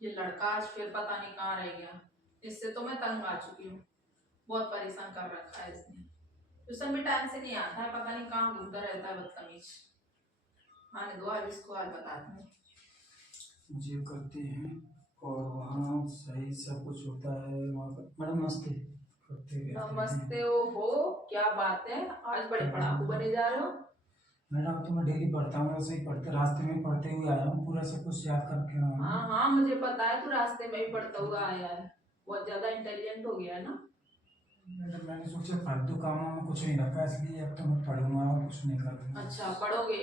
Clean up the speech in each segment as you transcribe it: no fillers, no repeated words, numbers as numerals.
ये लड़का आज फिर पता नहीं कहाँ रह गया। इससे तो मैं तंग आ चुकी हूँ। बहुत परेशान कर रखा है इसने। ट्यूशन भी टाइम से नहीं आता है, पता नहीं कहाँ घूमता रहता है बदतमीज। आने दो, अब इसको आज बताती हूँ। मुझे करते हैं और वहाँ सही सब कुछ होता है वहाँ पर। मैडम नमस्ते। करते रहते हैं। नमस्ते। हो क्या बात है, आज बड़े पढ़ाकू बने जा रहे हो। मैडम तो मैं डेली पढ़ता हूँ, ऐसे ही पढ़ते रास्ते में पढ़ते हुए आया हूँ, पूरा सब कुछ याद करके आया हूँ। हाँ हाँ, मुझे पता है तू रास्ते में ही पढ़ता हुआ आया है। बहुत ज्यादा इंटेलिजेंट हो गया है ना। मैडम मैंने सोचा फालतू कामों में कुछ नहीं रखा, इसलिए अब तो मैं पढ़ूंगा और कुछ नहीं करूँगा। अच्छा पढ़ोगे,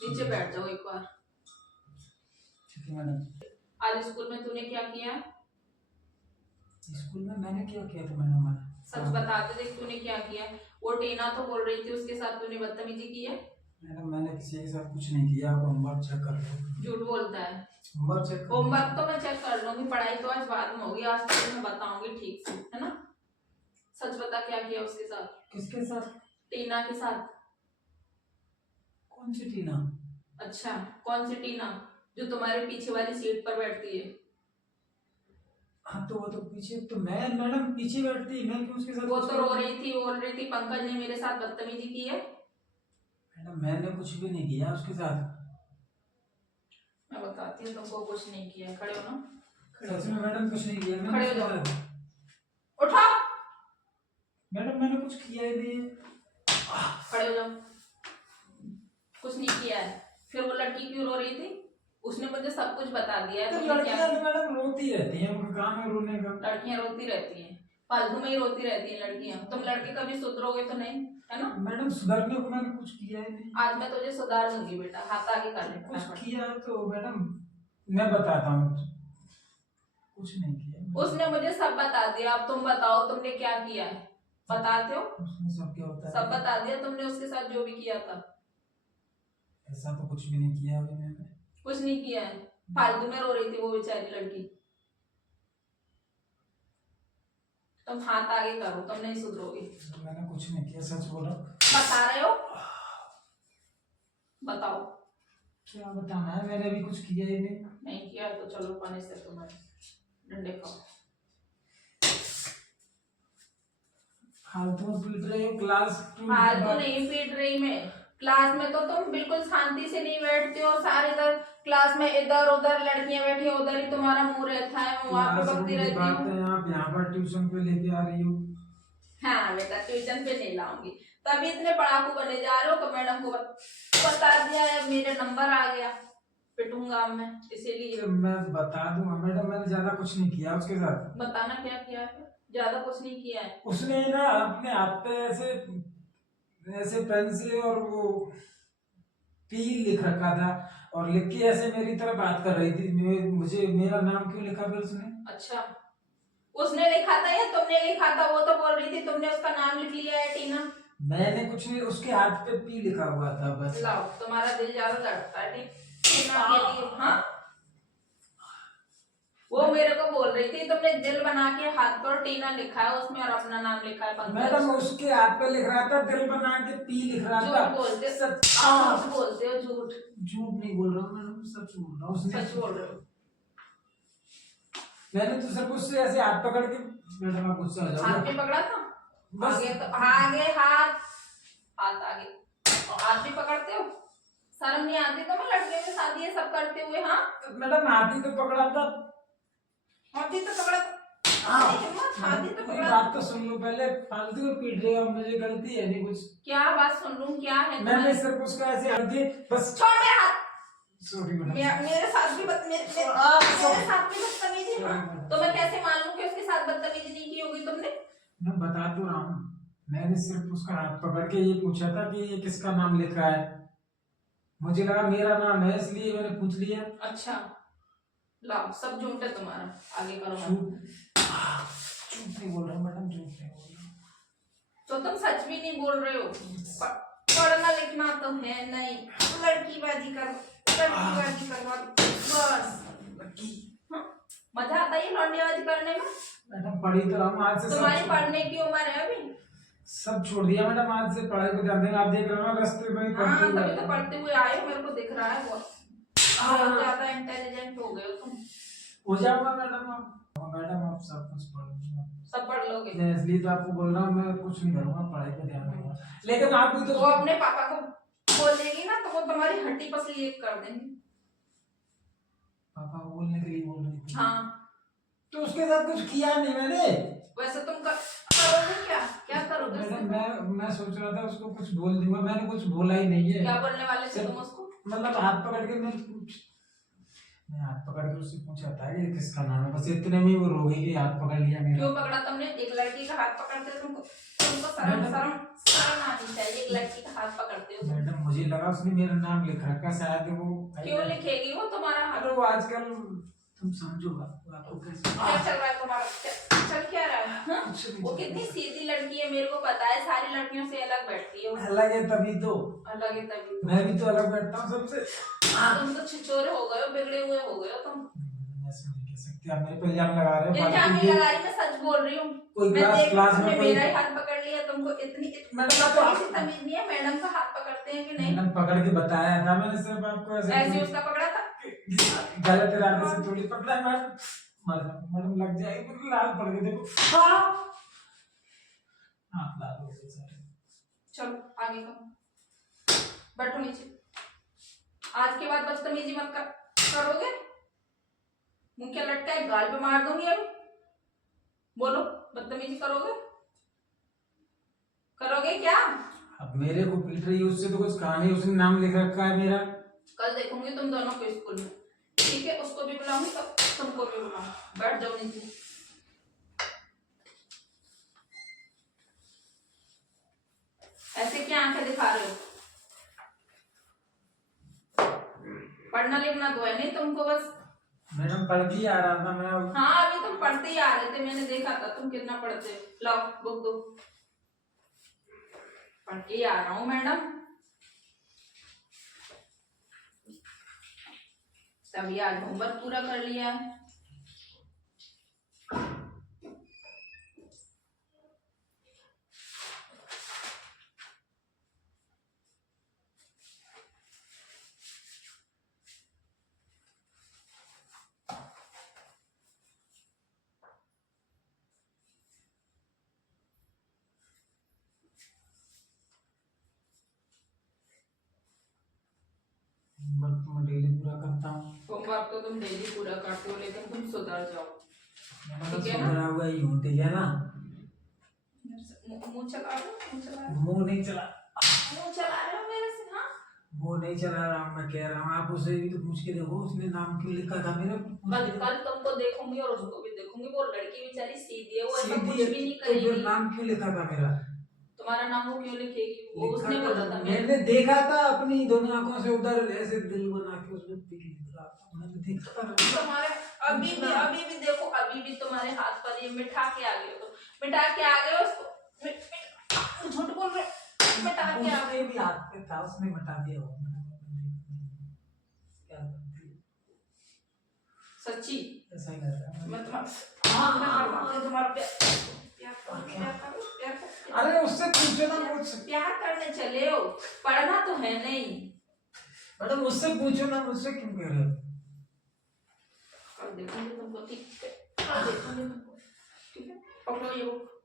नीचे बैठ जाओ एक बार। ठीक है मैडम। आज स्कूल में तूने क्या किया? स्कूल में मैंने क्या किया था मैडम? सच बता दे, देख तूने क्या किया। वो टीना तो बोल रही थी उसके साथ तूने बदतमीजी की है। मैडम मैंने किसी के साथ कुछ नहीं किया, आप होमवर्क चेक कर लो। झूठ बोलता है। होमवर्क चेक कर लो। होमवर्क तो मैं चेक कर लूंगी, पढ़ाई तो आज बाद में होगी, आज तो मैं बताऊंगी ठीक से, है ना। सच बता क्या किया उसके साथ। किसके साथ? टीना के साथ। कौन सी टीना? अच्छा, कौन सी टीना? जो तुम्हारे पीछे वाली सीट पर बैठती है। हाँ तो वो तो पीछे, तो मैं मैडम पीछे बैठती, मैं क्यों उसके साथ? वो तो रो रही थी, बोल रही थी पंकज ने मेरे साथ बदतमीजी की है। मैडम मैंने कुछ भी नहीं किया उसके साथ। मैं बताती हूँ तुमको, कुछ नहीं किया। खड़े हो ना। सच में मैडम कुछ नहीं किया मैंने। खड़े हो जाओ। उठो। मैडम मैंने कुछ किया ही नहीं। खड़े हो जाओ। कुछ नहीं किया है। फिर वो लड़की क्यों रो रही थी? उसने मुझे सब कुछ बता दिया है। तो तुमने क्या लड़कियां तो मैडम रोती रहती हैं, उनका काम है रोने का। लड़कियां रोती रहती हैं, फालतू में ही रोती रहती हैं लड़कियां। तुम लड़के कभी सुधरोगे तो नहीं, है ना। मैडम सुधरने को मैंने कुछ किया ही नहीं। आज मैं तुझे सुधार दूंगी बेटा, हाथ आगे कर ले। कुछ किया तो मैडम मैं बताता हूँ, कुछ नहीं किया। उसने मुझे सब बता दिया, अब तुम बताओ तुमने क्या किया है। बताते हो? उसमें सब क्या होता है? सब बता दिया तुमने उसके साथ जो भी किया था। ऐसा तो कुछ भी नहीं किया अभी मैंने। कुछ नहीं किया है, फालतू में रो रही थी वो बेचारी लड़की। तुम हाथ आगे करो, तुम नहीं सुधरोगे। मैंने कुछ नहीं किया, सच बोलो। बता रहे हो? बताओ। क्या बताना है, मैंने अभी कुछ किया ही नहीं। नहीं किया तो चलो पानी से तुम्हारे डंडे खाओ। फालतू पीट रहे हो क्लास। फालतू नहीं पीट रही मैं। क्लास में तो तुम बिल्कुल शांति से नहीं बैठते हो, सारे इधर क्लास में इधर उधर लड़कियां बैठी, उधर ही तुम्हारा मुंह रहता है, मैं वहां पे बकती रहती हूँ। आप यहाँ पर ट्यूशन पे लेके आ रही हो। हाँ बेटा, ट्यूशन पे नहीं लाऊंगी। तभी इतने पढ़ाकू बने जा रहे हो तो मैडम को बता दिया है, मेरे नंबर आ गया, पिटूंगा अब मैं, इसीलिए। मैं बता दूंगा मैडम, मैंने ज्यादा कुछ नहीं किया उसके साथ। बताना क्या किया है। ज्यादा कुछ नहीं किया है। उसने ना अपने हाथ पे ऐसे ऐसे पेन से और वो पी लिख रखा था, और लिख के ऐसे मेरी तरफ बात कर रही थी। मुझे मेरा नाम क्यों लिखा फिर उसने? अच्छा, उसने लिखा था या तुमने लिखा था? वो तो बोल रही थी तुमने उसका नाम लिख लिया है टीना। मैंने कुछ नहीं, उसके हाथ पे पी लिखा हुआ था बस। लाओ, तुम्हारा दिल ज्यादा धड़कता है टीना के लिए। हाँ, वो मेरे को बोल रही थी तुमने दिल बना के हाथ पर टीना लिखा है उसमें और अपना नाम लिखा है पंकज। मैडम उसके हाथ पे लिख रहा था, दिल बना के पी लिख रहा था। झूठ बोलते सच बोलते हो, झूठ। झूठ नहीं बोल रहा हूँ मैडम, सच बोल रहा हूँ। सच बोल रहे हो। मैंने तो सब उससे ऐसे हाथ पकड़ के, मैडम आप गुस्सा हो जाओगे। हाथ भी पकड़ा था? बस आगे तो आगे हाथ, हाथ आगे और हाथ भी पकड़ते हो? शर्म नहीं आती तुम्हें लड़के के साथ ये सब करते हुए? हाँ मैडम हाथ ही तो पकड़ा था। हाथी तो पकड़ा, हाथी तो पकड़ा। बात तो सुन लो पहले, फालतू में पीट रहे हो, मुझे गलती है नहीं कुछ। क्या बात सुन लूं, क्या है? मैंने सिर्फ उसका ऐसे हाथ दिए बस। छोड़ मेरा हाथ। Sorry madam. मेरे साथ भी बदतमीजी। तो मैं कैसे मान लूं कि उसके साथ बदतमीजी नहीं की होगी तुमने? मैं बता तो रहा हूँ, मैंने सिर्फ उसका हाथ पकड़ के ये पूछा था कि ये किसका नाम लिखा है। मुझे लगा मेरा नाम है, इसलिए मैंने पूछ लिया। अच्छा, लाओ, सब झूठ है तुम्हारा, आगे करो। झूठ नहीं बोल रहा मैडम, झूठ नहीं बोल रहा। तो तुम सच भी नहीं बोल रहे हो? पढ़ना लिखना तो है नहीं, लड़कीबाजी कर, लड़कीबाजी करवा बस। हाँ? मजा आता है लौंडेबाजी करने में? मैडम पढ़ी तो रहा हूँ आज से। तुम्हारी पढ़ने की उम्र है अभी? सब छोड़ दिया मैडम, आज से पढ़ाई को ध्यान देना। आप देख रहे हो ना रास्ते में हाँ, तभी तो पढ़ते हुए आए, मेरे को दिख रहा है बहुत ज्यादा इंटेलिजेंट हो गए हो तुम। हो जाऊंगा मैडम। आप मैडम आप सब कुछ पढ़ लूंगा। सब पढ़ लोगे? मैं इसलिए तो आपको बोल रहा हूँ, मैं कुछ नहीं करूंगा, पढ़ाई पे ध्यान दूंगा। लेकिन आप भी तो वो अपने पापा को बोल देगी ना तो वो तुम्हारी हड्डी पसली एक कर देंगे। पापा को बोलने के लिए बोल रही थी। हाँ तो उसके साथ कुछ किया नहीं मैंने। वैसे तुम करोगे क्या? क्या करोगे उससे? मैडम मैं सोच रहा था उसको कुछ बोल दूंगा, मैंने कुछ बोला ही नहीं है। क्या बोलने वाले थे सिर्फ- तुम उसको? मतलब हाथ पकड़ के मैं हाथ पकड़ के उससे पूछा था कि किसका नाम है, बस इतने में ही वो रो गई कि हाथ पकड़ लिया मेरा। क्यों पकड़ा तुमने? एक लड़की का हाथ पकड़ते हो तुमको तुमको शर्म शर्म शर्म आनी चाहिए। एक लड़की का हाथ पकड़ते हो। मैडम मुझे लगा उसने मेरा नाम लिख रखा, शायद वो। क्यों लिखेगी वो तुम्हारा हाथ? अरे वो आजकल तुम समझो आपको कैसे क्या चल रहा है तुम्हारा? चल क्या रहा है? हाँ? कुछ नहीं वो चल कितनी रहा। सीधी लड़की है, मेरे को पता है। सारी लड़कियों से अलग बैठती है वो। अलग है तभी तो। अलग है तभी तो। मैं भी तो अलग बैठता हूँ सबसे। तुम तो छिछोरे हो गए हो, बिगड़े हुए हो गए हो तुम। ऐसे नहीं कह सकते आप, मेरे पे इल्जाम लगा रहे हो। इल्जाम फालतू नहीं के लगा रही, मैं सच बोल रही हूँ। कोई मैं देख क्लास तुमने में कोई मेरा ही हाथ पकड़ लिया। तुमको इतनी मैडम मैं तो थोड़ी सी तमीज नहीं है? मैडम का हाथ पकड़ते हैं कि नहीं? मैडम पकड़ के बताया था मैंने, सिर्फ आपको ऐसे ऐसे उसका पकड़ा था? गलत इरादे से थोड़ी पकड़ा है मैडम। मैडम लग जाएगी, बिल्कुल लाल पड़ गए देखो। हाँ हाथ लाल हो गए सारे। चलो आगे करो, बैठो नीचे। आज के बाद बदतमीजी मत करोगे? मुंह क्या लटका है? गाल पे मार दूंगी अभी। बोलो, बदतमीजी करोगे? करोगे क्या? अब मेरे को पीट रही है, उससे तो कुछ कहा नहीं, उसने नाम लिख रखा है मेरा। कल देखूंगी तुम दोनों को स्कूल में, ठीक है? उसको भी बुलाऊंगी तो तुमको भी बुलाऊंगी। बैठ जाओ नीचे। ऐसे क्या आंखें दिखा रहे हो? पढ़ना लिखना तो है नहीं तुमको, बस। मैडम पढ़ के ही आ रहा था मैं। हाँ अभी तुम पढ़ते ही आ रहे थे, मैंने देखा था तुम कितना पढ़ते हो। लाओ बुक दो। पढ़ के ही आ रहा हूँ मैडम। तभी आज होमवर्क पूरा कर लिया है। होमवर्क तो मैं डेली पूरा करता हूँ। होमवर्क तो तुम डेली पूरा करते हो, लेकिन तुम सुधर जाओ, मतलब ठीक है ना? सुधरा हुआ ही हूँ, ठीक है ना? मुंह चला रहे हो? मुंह चला रहे मुंह नहीं चला हो? मुंह चला रहे हो मेरे से? हाँ मुंह नहीं चला रहा हूँ, मैं कह रहा हूँ आप उसे भी तो पूछ के देखो, उसने नाम क्यों लिखा था मेरा। कल कल तुमको देखूंगी और उसको भी देखूंगी। वो लड़की बेचारी सीधी है, वो ऐसा कुछ सीधी है, भी नहीं तो फिर करेगी। नाम क्यों लिखा था मेरा? तुम्हारा नाम वो क्यों लिखेगी? वो लिखा उसने था, बोला था। मैंने देखा था अपनी दोनों आंखों से, उधर ऐसे दिल बना के उसमें पिक लिख रहा था, मैंने देखा था। तुम्हारे अभी भी देखो, अभी भी तुम्हारे हाथ पर ये मिठा के आ गए हो। मिठा के आ गए हो उसको। झूठ बोल रहे हो। मिठा के आ उसने भी हाथ पे था, उसने मिटा दिया वो। क्या करती है? सच्ची ऐसा ही लग रहा है। मैं तुम्हारा अरे उससे पूछो ना, मुझसे प्यार करने चले हो, पढ़ना तो है नहीं। मैडम उससे पूछो ना, मुझसे क्यों कह रहे हो? और देखूंगी तुमको, ठीक है? और देखूंगी तुमको, ठीक है? पकड़ो ये बुक।